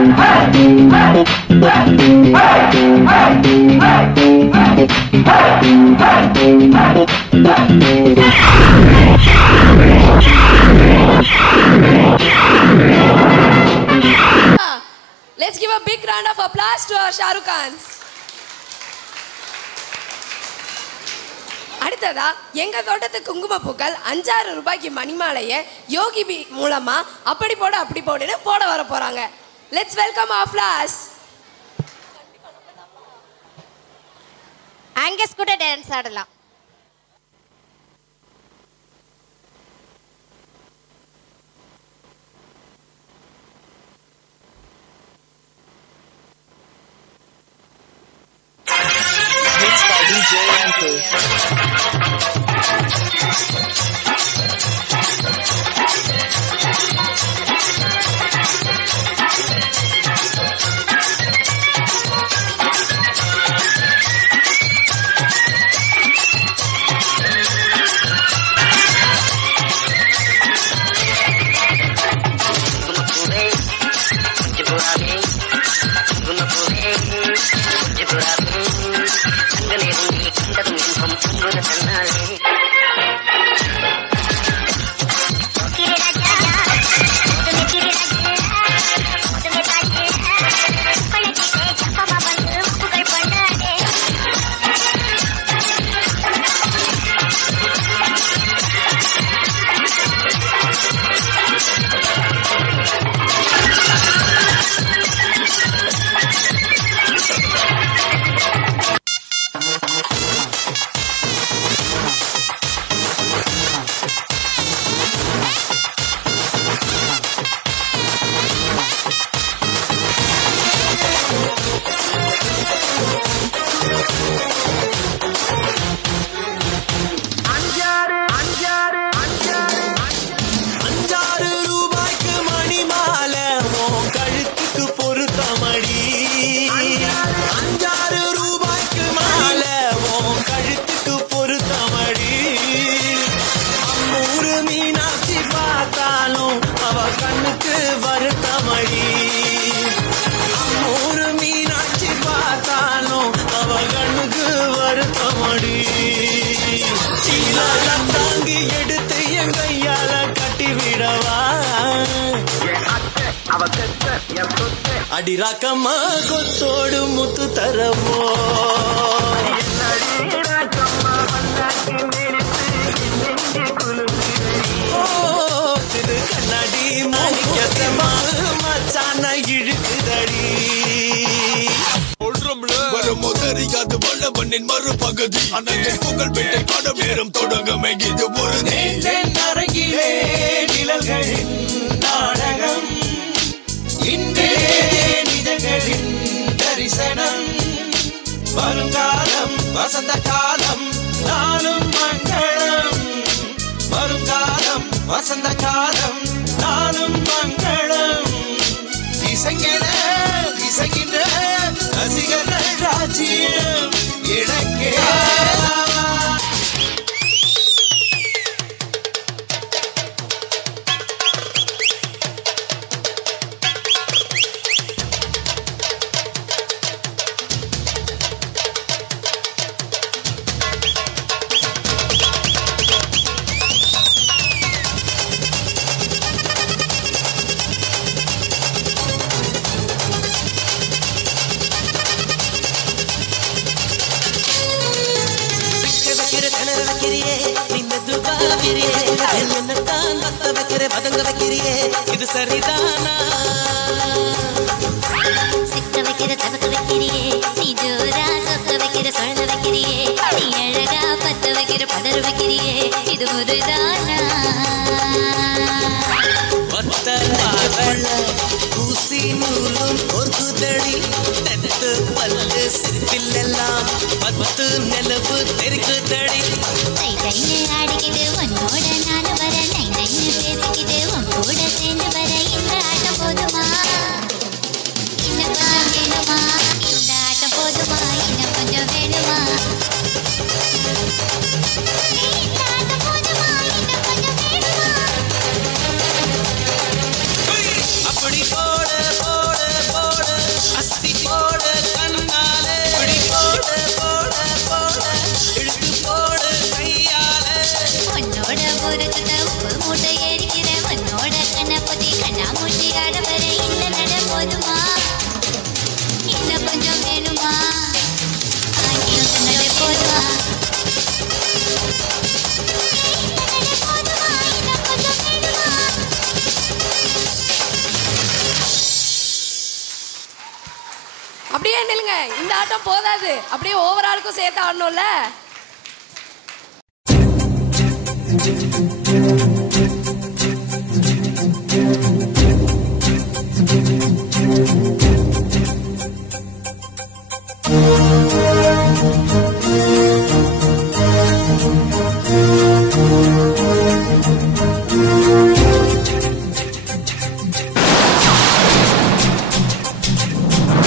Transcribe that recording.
Let's give a big round of applause to our Shah Rukh Khan. அடுத்ததா எங்க தோட்டத்து குங்குமப்பூக்கள் 5-6 ரூபாய்க்கு மணிமாலையை யோகி பி மூலமா அப்படி போடுன்னு போட வர போறாங்க. Let's welcome our flowers. Angus கூட டான்ஸ் ஆடலாம். அடிராக்கம்மா கொத்தோடு முத்து தரவோ சிறு கண்ணாடி மாணிக்கமா மச்சான இழுக்குதடி முதறியாது வல்லவனின் மறுபகுதி அனைவன் புகழ் பெற்ற காடும் நேரம் தொடங்கமே இது ஒரு அரங்கிலே நிழல்களின் நாடகம் இன்றே நிஜங்களின் தரிசனம் வருங்காலம் வசந்த காலம் நாளும் மங்களம் வருங்காலம் வசந்த காலம் நாளும் மங்களம் இசைங்கிற ரசிகர்கள் ராஜ்யம் இணக்கே இது சரிதானா சிக்க வைக்கிற சபக்க வைக்கிறியே நீ ஜோரா சொக்க வைக்கிற சொல்ல வைக்கிறியே நீ அழகா பத்த வைக்கிற பதறு வைக்கிறியே இது முருதானா ஊசி நூலும் ஒரு குதடி தட்டு பல்லு சிற்பில்லெல்லாம் 10 நிலவு தெருக்குதடி கை கையில ஆடிக்கிட்டு உன்னோட நானும் வர நை நைன்னு பேசிக்கிட்டு உன் கூட சேர்ந்து வர இந்த ஆட்டம் போதுமா இன்னும் கொஞ்சம் வேணுமா இந்த ஆட்டம் போதுமா இன்னும் கொஞ்சம் வேணுமா இந்த ஆட்டம் போதுமா இன்னும் அப்படியே நில்லுங்க, இந்த ஆட்டம் போதாது, அப்படியே ஓவராலுக்கும் சேர்த்து ஆடணும்ல.